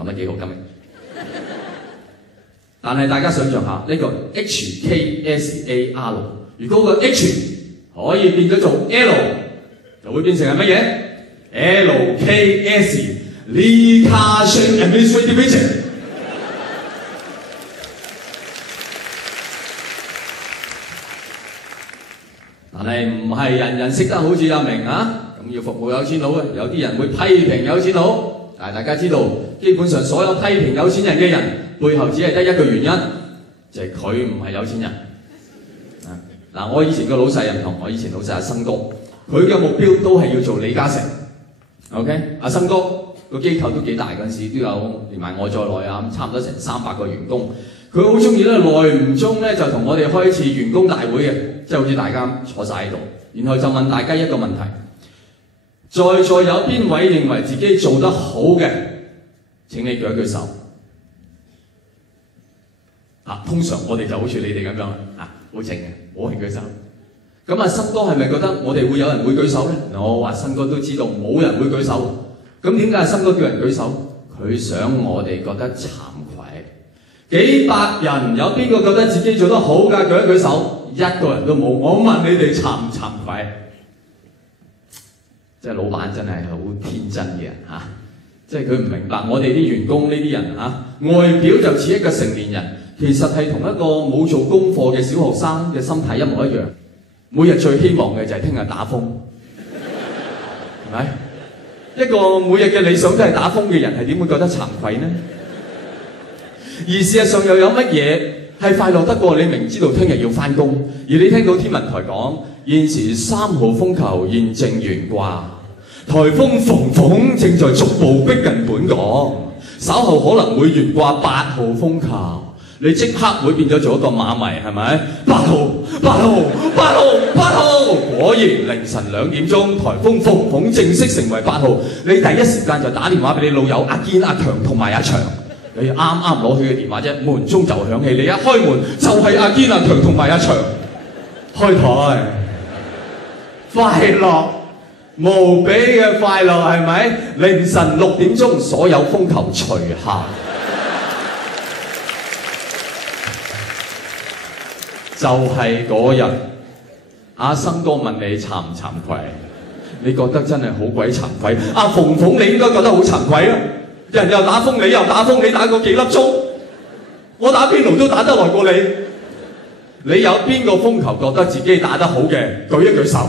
講得幾好今日。但係大家想象下呢個 HKSAR， 如果個 H 可以變咗做 L， 就會變成係乜嘢 ？LKS Lee Ka Shing Administrative Division。但係唔係人人識得好似阿明啊，咁要服務有錢佬嘅，有啲人會批評有錢佬。但係大家知道，基本上所有批評有錢人嘅人，背後只係得一個原因，就係佢唔係有錢人。嗱，我以前個老細又唔同，我以前老細阿生哥，佢嘅目標都係要做李嘉誠。OK， 阿生哥個機構都幾大嗰陣時，都有連埋我在內啊，差唔多成300個員工。佢好中意咧，耐唔中咧就同我哋開次員工大會嘅，即係好似大家坐晒喺度，然後就問大家一個問題：在座有邊位認為自己做得好嘅？請你舉一舉手。通常我哋就好似你哋咁樣啦，好靜嘅，冇人舉手。咁阿生哥係咪覺得我哋會有人會舉手咧？我話生哥都知道冇人會舉手。咁點解阿生哥叫人舉手？佢想我哋覺得慚愧。幾百人有邊個覺得自己做得好㗎？舉一舉手，一個人都冇。我問你哋慚唔慚愧？即係老闆真係好天真嘅人嚇，即係佢唔明白我哋啲員工呢啲人嚇，外表就似一個成年人，其實係同一個冇做功課嘅小學生嘅心態一模一樣。每日最希望嘅就係聽日打風，係咪？一個每日嘅理想都係打風嘅人，係點會覺得慚愧呢？而事實上又有乜嘢係快樂得過你明知道聽日要返工，而你聽到天文台講現時3號風球現正懸掛，颱風馮馮正在逐步逼近本港，稍後可能會懸掛8號風球。你即刻會變咗做一個馬迷，係咪？8號，果然凌晨2點鐘，颱風馮馮正式成為8號。你第一時間就打電話俾你老友阿堅、阿強同埋阿祥。你啱啱攞佢嘅電話啫，門鐘就響起。你一開門就係阿堅、阿強同埋阿祥。開台，快樂無比嘅快樂係咪？凌晨6點鐘，所有風球除下。就係嗰日，阿生哥問你慚唔慚愧？你覺得真係好鬼慚愧。阿馮馮你應該覺得好慚愧啊！人又打風，你又打風，你打過幾粒鐘？我打邊爐都打得耐過你。你有邊個風球覺得自己打得好嘅？舉一舉手。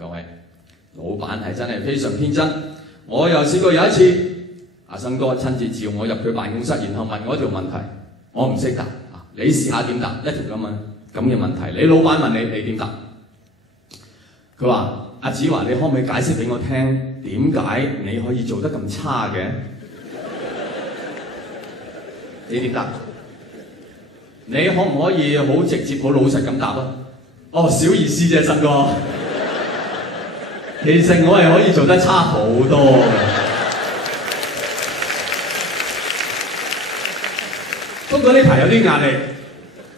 各位，老闆係真係非常天真。我又試過有一次，阿生哥親自召我入佢辦公室，然後問我一條問題。我唔識答，你試下點答一條咁嘅問題。你老闆問你，你點答？佢話：阿子華，你可唔可以解釋俾我聽，點解你可以做得咁差嘅？你點答？你可唔可以好直接、好老實咁答啊？哦，小意思啫，生哥。其實我係可以做得差好多嘅。不過呢排有啲壓力，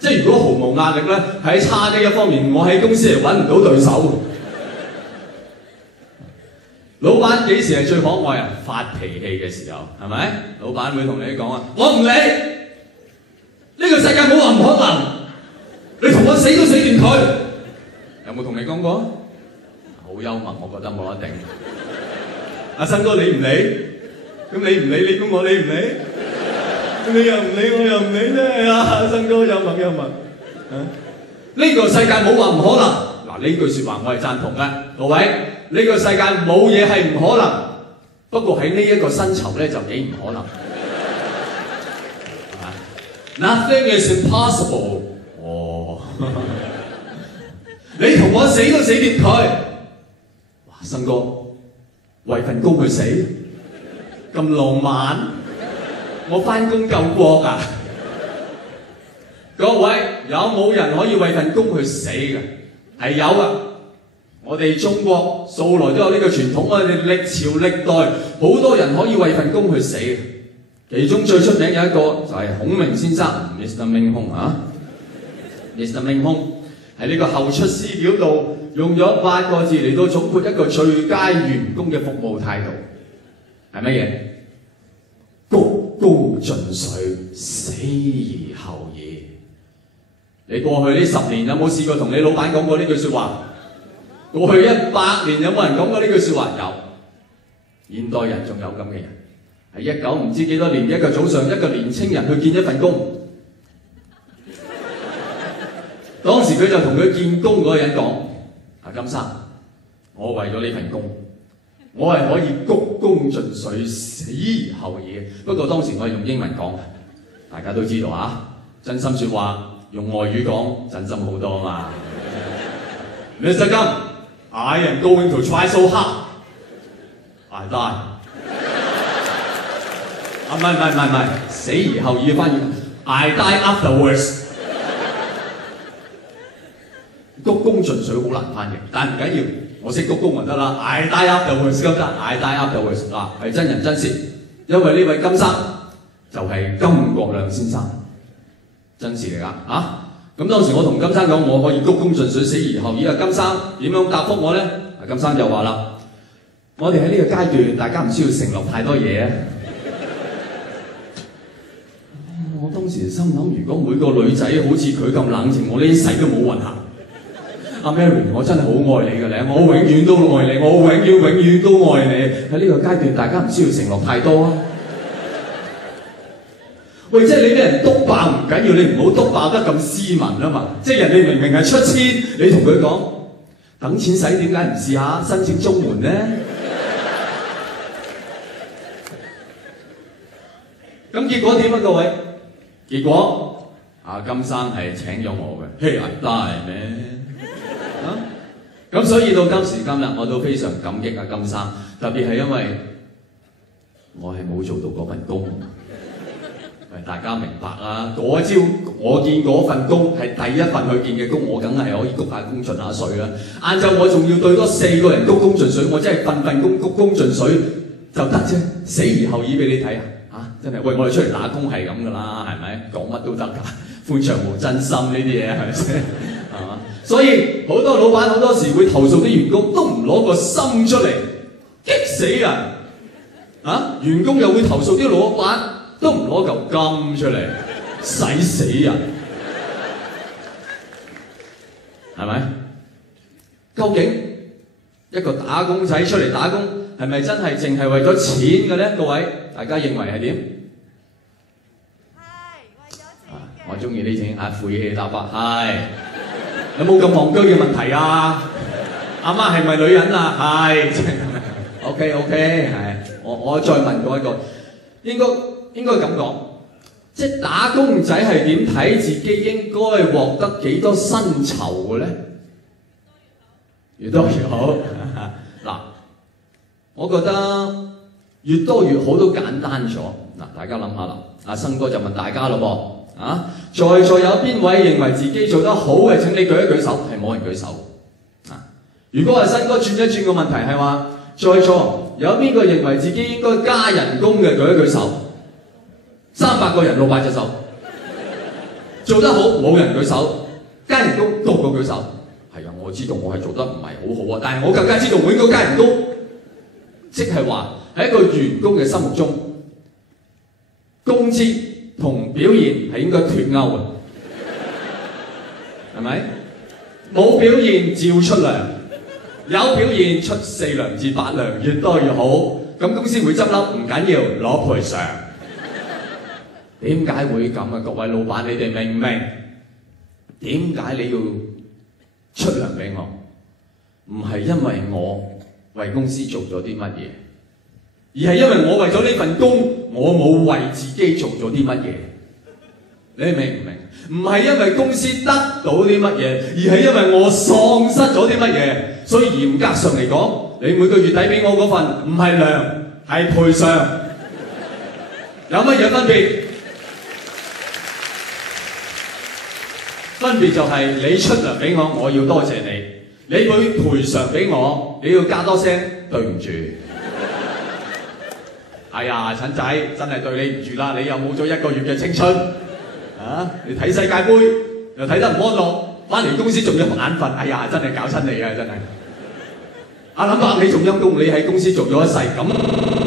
即係如果毫無壓力咧，喺差嘅一方面，我喺公司係揾唔到對手。老闆幾時係最可愛啊？發脾氣嘅時候，係咪？老闆會同你講啊，我唔理，呢個世界冇話唔可能，你同我死都死斷佢。有冇同你講過？好幽默，我覺得冇得頂。阿生哥你唔理，咁你唔理，你估我理唔理？你又唔理，我又唔理啫。阿生哥幽默。呢個世界冇話唔可能。嗱，呢句説話我係贊同嘅，各位。呢個世界冇嘢係唔可能，不過喺呢一個薪酬咧就幾唔可能。Nothing is impossible。哦，你同我死都死掂佢。哇，生哥為份工去死，咁浪漫。我返工救國啊！各位，有冇人可以為份工去死嘅？係有啊！我哋中國素來都有呢個傳統，我哋歷朝歷代好多人可以為份工去死嘅。其中最出名有一個就係孔明先生 ，Mr. 明空啊 ，Mr. 明空喺呢個候出師表度用咗8個字嚟到總括一個最佳員工嘅服務態度，係乜嘢？鞠躬盡瘁，死而後已。你過去呢10年有冇試過同你老闆講過呢句説話？過去100年有冇人講過呢句説話？有。現代人仲有咁嘅人。喺19唔知幾多年一個早上，一個年青人去見一份工。當時佢就同佢見工嗰個人講：金生，我為咗呢份工，我係可以鞠躬盡瘁，死而後已嘅。不過當時我係用英文講，大家都知道啊，真心説話用外語講真心好多嘛。Mr. 金，I am going to try so hard. I die。唔係，死而後已嘅翻譯 ，I die afterwards。鞠躬盡瘁好難翻譯，但唔緊要，我識鞠躬就得啦。I die afterwards 咁得 ，I die afterwards 嗱係真人真事，因為呢位金生就係金國亮先生，真事嚟㗎嚇。咁當時我同金生講，我可以鞠躬盡瘁，死而後已。金生點樣答覆我咧？金生就話啦：我哋喺呢個階段，大家唔需要承諾太多嘢啊。我當時心諗，如果每個女仔好似佢咁冷靜，我呢世都冇運行。阿 Mary， 我真係好愛你嘅咧，我永遠都愛你，我永遠都愛你。喺呢個階段，大家唔需要承諾太多啊。喂，即係你俾人篤爆唔緊要，你唔好篤爆得咁斯文啊嘛。即係人哋明明係出千，你同佢講等錢使，點解唔試下申請綜援咧？咁結果點啊，各位？結果阿金生係請咗我嘅，Hey I die man。咁所以到今時今日，我都非常感激阿金生，特別係因為我係冇做到嗰份工。大家明白啦，嗰朝我見嗰份工係第一份去見嘅工，我梗係可以鞠下躬盡下瘁啦。晏晝我仲要對多4個人鞠躬盡瘁，我真係份工鞠躬盡瘁就得啫，死而後已俾你睇啊！真係，喂，我哋出嚟打工係咁噶啦，係咪？講乜都得㗎，歡場無真心呢啲嘢係咪先？係嘛？所以好多老闆好多時會投訴啲員工都唔攞個心出嚟，激死人啊！員工又會投訴啲老闆都唔攞嚿金出嚟，使死人，係咪？究竟一個打工仔出嚟打工係咪真係淨係為咗錢嘅咧？各位，大家認為係點？係為咗錢嘅。我中意呢種晦氣答法，係。有冇咁戇居嘅問題啊？阿媽係咪女人啊？係。OK， 係。我再問過一個，應該咁講，即係打工仔係點睇自己應該獲得幾多薪酬嘅咧？越多越好。嗱，我覺得越多越好都簡單咗。嗱，大家諗下啦。阿生哥就問大家咯噃，在座有邊位認為自己做得好嘅？請你舉一舉手。係冇人舉手。如果阿生哥轉一轉個問題係話，在座有邊個認為自己應該加人工嘅？舉一舉手。300個人600隻手。做得好冇人舉手，加人工個個舉手。係啊，我知道我係做得唔係好好啊，但係我更加知道我應該加人工。即係話喺一個員工嘅心目中，工資同表現係應該脫鈎嘅，係咪？冇表現照出糧，有表現出4糧至8糧，越多越好。咁公司會執笠唔緊要，攞賠償。點解會咁啊？各位老闆，你哋明唔明？點解你要出糧俾我？唔係因為我為公司做咗啲乜嘢，而係因為我為咗呢份工，我冇為自己做咗啲乜嘢。你明唔明？唔係因為公司得到啲乜嘢，而係因為我喪失咗啲乜嘢。所以嚴格上嚟講，你每個月底俾我嗰份唔係糧，係賠償。有乜嘢分別？分別就係你出糧俾我，我要多謝你；你會賠償俾我，你要加多聲對唔住。係啊，陳仔真係對你唔住啦！你又冇咗1個月嘅青春啊！你睇世界盃又睇得唔安樂，翻嚟公司仲要眼瞓，哎呀，真係搞親你啊！真係。阿諗下你仲陰公，你喺公司做咗一世咁。